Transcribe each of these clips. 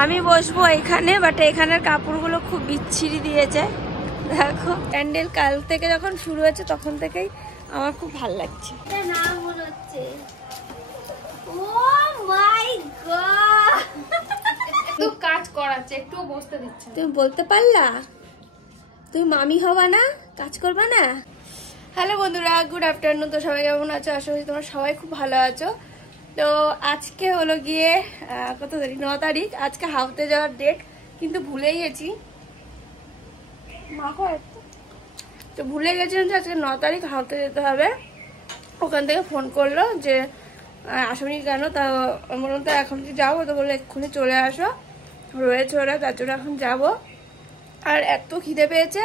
আমি বসবো এখানে, বাট এখানের কাপড়গুলো খুব বিচ্ছিরি দিয়েছে। দেখো প্যান্ডেল কাল থেকে যখন শুরু হয়েছে তখন থেকেই আমার খুব ভালো লাগছে। নাম মনে হচ্ছে ও মাই গড, তো কাজ করাচ্ছে, একটু বসতে দিচ্ছে। তুমি বলতে পারলা তুমি মামি হবা না, কাজ করবা না? হ্যালো বন্ধুরা, গুড আফটারনুন। তো সবাই কেমন আছো? আশা করি তোমরা সবাই খুব ভালো আছো। তো আজকে হলো গিয়ে কত তারিখ? 9 তারিখ। আজকে হাউতে যাওয়ার ডেট, কিন্তু ভুলেই গেছি। তো ভুলে গেছিলাম যে আজকে 9 তারিখ হাউতে যেতে হবে। ওখান থেকে ফোন করলো যে আসনি কেন? তা বললাম তো এখন কি যাবো? তো বললো এক্ষুনি চলে আসো, রয়েছে ওরা, তার জন্য এখন যাবো। আর এত খিদে পেয়েছে,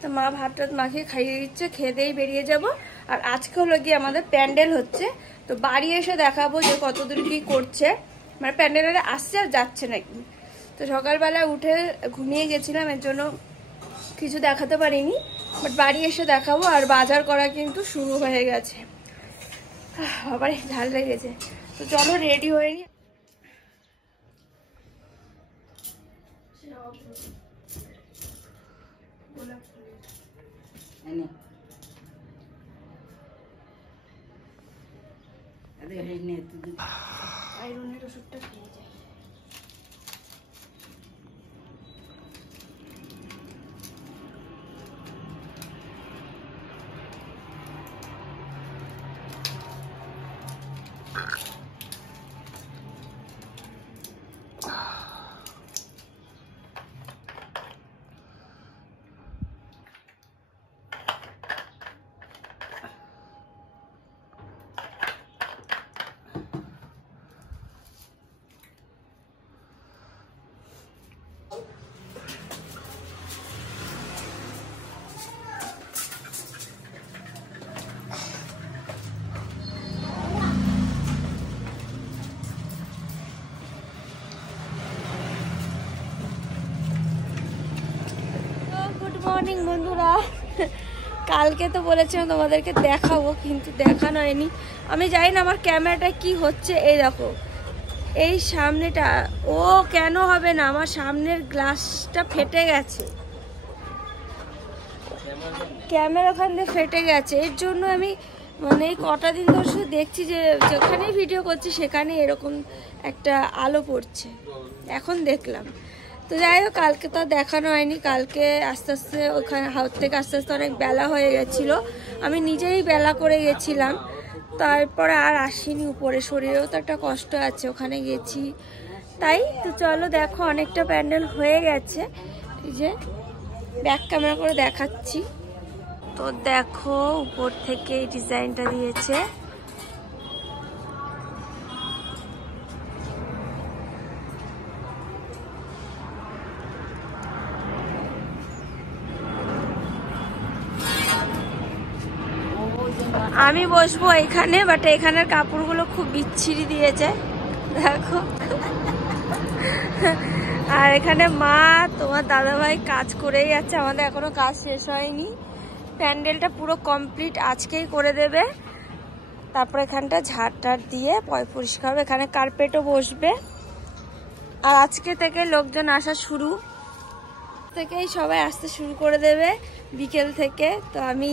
তো মা ভাত টাত মাখিয়ে খাইয়ে দিচ্ছে, খেয়ে দিয়েই বেরিয়ে যাব। আর আজকে হলো গিয়ে আমাদের প্যান্ডেল হচ্ছে, তো বাড়ি এসে দেখাবো যে কতদূর কি করছে, মানে প্যান্ডেলে আসছে আর যাচ্ছে নাকি। তো সকালবেলা উঠে ঘুমিয়ে গেছিলাম, এর জন্য কিছু দেখাতে পারিনি, বাট বাড়ি এসে দেখাবো। আর বাজার করা কিন্তু শুরু হয়ে গেছে। বাবারে ঝাল লেগেছে। তো চলো রেডি হয়ে নি। আয়রনের ওষুধটা খেয়ে যায়। মর্নিং বন্ধুরা, কালকে তো বলেছিলাম তোমাদেরকে দেখাবো, কিন্তু দেখানো হয়নি। আমি জানি না আমার ক্যামেরাটা কি হচ্ছে। এই দেখো এই সামনেটা, ও কেন হবে না, আমার সামনের গ্লাসটা ফেটে গেছে, ক্যামেরা ওখান দিয়ে ফেটে গেছে। এর জন্য আমি মানে এই কটা দিন ধরে শুধু দেখছি যে যেখানেই ভিডিও করছি সেখানে এরকম একটা আলো পড়ছে। এখন দেখলাম। তো যাই হোক, কালকে তো দেখানো হয়নি। কালকে আস্তে আস্তে ওখানে হাউস থেকে আস্তে আস্তে অনেক বেলা হয়ে গেছিলো, আমি নিজেই বেলা করে গেছিলাম। তারপরে আর আসিনি উপরে, শরীরেও তো একটা কষ্ট আছে, ওখানে গেছি তাই। তো চলো দেখো, অনেকটা প্যান্ডেল হয়ে গেছে। এই যে ব্যাক ক্যামেরা করে দেখাচ্ছি। তো দেখো উপর থেকে এই ডিজাইনটা দিয়েছে। আমি বসবো এখানে, বাট এখানের কাপড়গুলো খুব বিচ্ছিরি দিয়েছে। দেখো আর এখানে মা তোমার দাদাভাই কাজ করেই যাচ্ছে, আমাদের এখনো কাজ শেষ হয়নি। প্যান্ডেলটা পুরো কমপ্লিট আজকেই করে দেবে। তারপর এখানটা ঝাড় দিয়ে পরিষ্কার হবে, এখানে কার্পেটও বসবে। আর আজকে থেকে লোকজন আসা শুরু, থেকেই সবাই আসতে শুরু করে দেবে বিকেল থেকে। তো আমি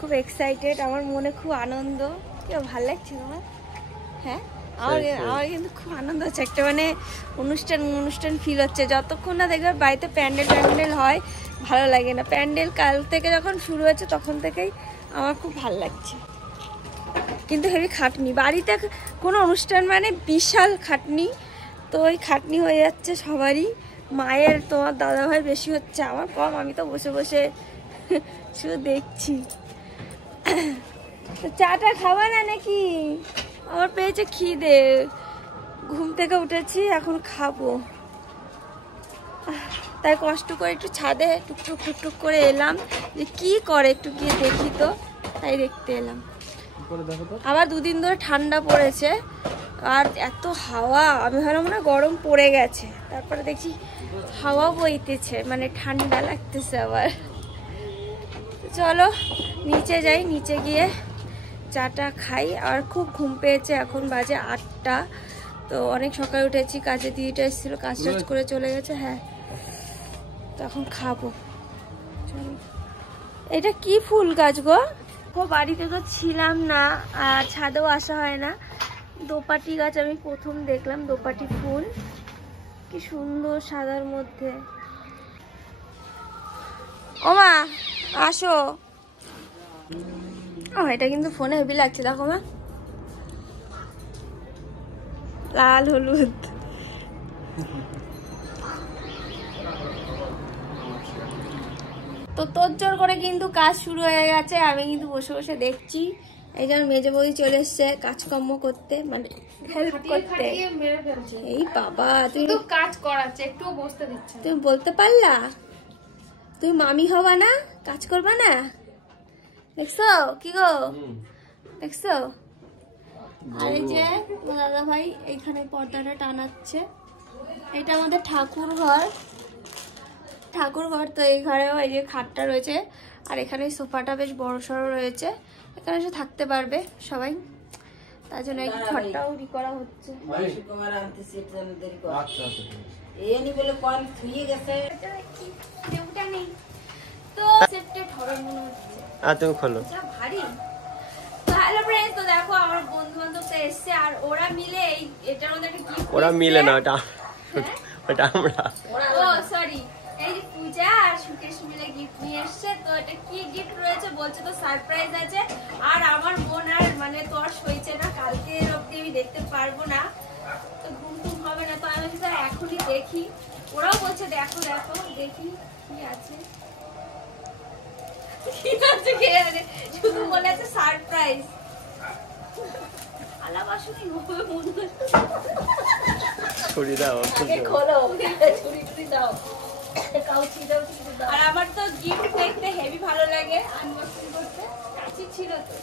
খুব এক্সাইটেড, আমার মনে খুব আনন্দ। কেউ ভালো লাগছে তোমার? হ্যাঁ, আমার কিন্তু খুব আনন্দ হচ্ছে, একটা মানে অনুষ্ঠান ফিল হচ্ছে। যতক্ষণ না দেখবে বাড়িতে প্যান্ডেল হয় ভালো লাগে না। প্যান্ডেল কাল থেকে যখন শুরু হয়েছে তখন থেকেই আমার খুব ভালো লাগছে। কিন্তু হেভি খাটনি, বাড়িতে কোনো অনুষ্ঠান মানে বিশাল খাটনি। তো ওই খাটনি হয়ে যাচ্ছে সবারই। মায়ের, তোমার দাদাভাই বেশি হচ্ছে, আমার কম। আমি তো বসে বসে শুধু দেখছি। তো চাটা খাবা না নাকি? আমার পেয়েছে খিদে, ঘুম থেকে উঠেছি, এখন খাবো। তাই কষ্ট করে একটু ছাদে টুকটুক করে এলাম, যে কি করে একটু গিয়ে দেখি। তো তাই দেখতে এলাম। আবার দুদিন ধরে ঠান্ডা পড়েছে, আর এত হাওয়া, আমি ভাবলাম না গরম পড়ে গেছে, তারপরে দেখছি হাওয়া বইতেছে, মানে ঠান্ডা লাগতেছে আবার। চলো নিচে যাই, নিচে গিয়ে চাটা খাই। আর খুব ঘুম পেয়েছে, এখন বাজে 8টা। তো অনেক সকালে উঠেছি, কাজে দিদিটা এসেছিল, কাজ টাজ করে চলে গেছে। হ্যাঁ, তখন খাবো। এটা কি ফুল গাছ গো? বাড়িতে তো ছিলাম না আর ছাদেও আসা হয় না। দোপাটি গাছ আমি প্রথম দেখলাম, দোপাটি ফুল কি সুন্দর সাদার মধ্যে। ওমা আসো। এটা কিন্তু ফোনে হেভি লাগছে, দেখো মা, লাল হলুদ। তো তোড়জোড় করে কিন্তু কাজ শুরু হয়ে গেছে। আমি কিন্তু বসে বসে দেখছি। এই যেন মেজে বৌদি চলে এসছে কাজকর্ম করতে, মানে হেল্প করতে। এই বাবা, তুমি কাজ করাচ্ছে, একটু বসতে দিচ্ছে। তুমি বলতে পারলা তুমি মামি হবা না, কাজ করবা না? দেখছো কি গো, দেখছো? আর এই যে দাদা ভাই এইখানে পর্দাটা টানাচ্ছে। এটা আমাদের ঠাকুর ঘর। তো এই ঘরেও এই যে খাটটা রয়েছে, আর এখানে সোফাটা বেশ বড় সড়ো রয়েছে। এখানে এসে থাকতে পারবে সবাই, তার জন্য এই ঘরটাও করা হচ্ছে। ভারী। তো হ্যালো ফ্রেন্ডস, তো দেখো আমার বন্ধু বান্ধব এসছে, আর ওরা মিলে এটার মধ্যে একটা গিফট। ওরা মিলে না, ওটা আমরা। ও সরি, এই যে পূজা আর সুকেশ মিলে গিফট নিয়ে এসছে। তো এটা কি গিফট রয়েছে বলছে, তো সারপ্রাইজ আছে। আর আমার মন আর মানে তো আর সইছে না, কালকে অবধি আমি দেখতে পারবো না, তো ঘুম টুম হবে না। তো আমি তো এখনই দেখি। ওরাও বলছে দেখো দেখো, দেখি কি আছে। শুধু বলে আছে সারপ্রাইজ। আলাপ আসলে ছুরি দাও, খোলো, ছুরি দাও। আর আমার তো গিফট দেখতে হেভি ভালো লাগে, আনবক্সিং করতে। কাছে ছিল তো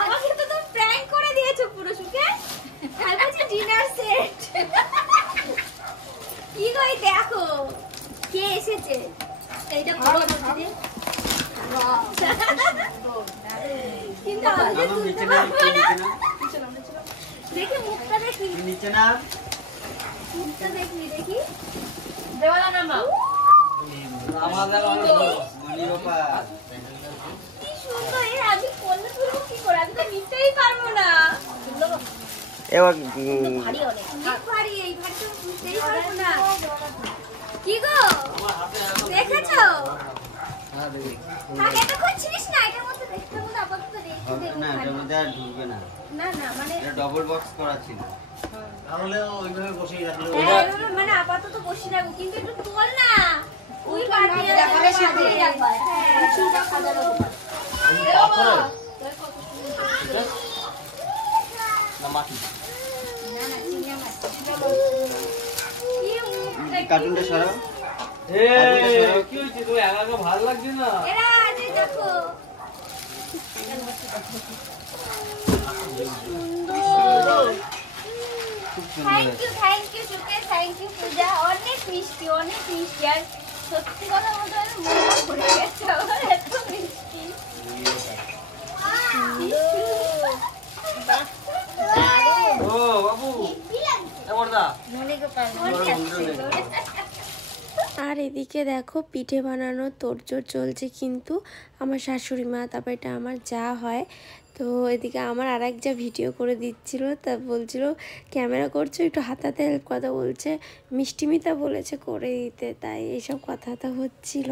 আমাকে তো তুমি প্র্যাঙ্ক করে দিয়েছো পুরো সুকে। আর বলছি ডিনার সেট। কি গো, দেখো কে এসেছে। এইটা খোলো দিদি। কিন্তু আমাদের তুলতে পারবো না। দেখি মুখটা, দেখি নিচে না, মুখটা দেখি দেওয়ালা না মা। আমাদের কি সুন্দর। আমি কোলে তুলবো কি করে, আমি তো নিতেই পারবো না। এবার ভারী, অনেক ভারী। এই ভারী তো নিতেই পারবো না। কি গো দেখেছো? আগে তো খুঁজছিস না, এটার মধ্যে দেখতে মতো আপাতত রেখে দেব। না, এটার মধ্যে আর ঢুকবে না। না না, মানে এটা ডাবল বক্স করা ছিল। তাহলে ওইভাবে বসেই রাখলে মানে আপাতত বসে রাখবো, কিন্তু একটু তোল না। তুই বাড়ি দেখালে সাজিয়ে রাখবা। হ্যাঁ, চুলটা সাজানো বাবা। না মাটি না না, চিনিয়া মাছ। কার্টুনটা সরাও। কি হয়েছে, তুমি একা একা ভালো লাগছে না? এরা যে দেখো থ্যাংক ইউ সুকে, থ্যাংক ইউ পূজা। অনেক মিষ্টি, অনেক মিষ্টি। আর সত্যি কথা বলতে আমি মনটা ভরে গেছে আমার, এত মিষ্টি। ও বাবু দা আর এদিকে দেখো পিঠে বানানোর তোড়জোড় চলছে কিন্তু আমার শাশুড়ি মা, তারপর এটা আমার যা হয়। তো এদিকে আমার আর এক যা ভিডিও করে দিচ্ছিল, তা বলছিল ক্যামেরা করছো একটু হাতাতে হেল্প, কথা বলছে মিষ্টিমিতা বলেছে করে দিতে, তাই এইসব কথাটা হচ্ছিল।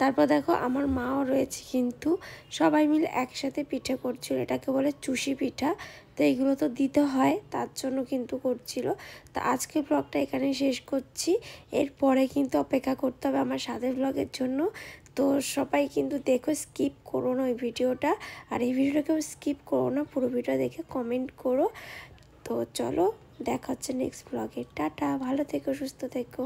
তারপর দেখো আমার মাও রয়েছে, কিন্তু সবাই মিলে একসাথে পিঠে করছিল। এটাকে বলে চুষি পিঠা। তো এইগুলো তো দিতে হয়, তার জন্য কিন্তু করছিল। তো আজকে ব্লগটা এখানে শেষ করছি, এরপরে কিন্তু অপেক্ষা করতে হবে আমার সাথে ব্লগের জন্য। তো সবাই কিন্তু দেখো, স্কিপ করো না ওই ভিডিওটা, আর এই ভিডিওটাকেও স্কিপ করো না, পুরো ভিডিও দেখে কমেন্ট করো। তো চলো, দেখা হচ্ছে নেক্সট ব্লগে। টাটা, ভালো থেকো, সুস্থ থেকো।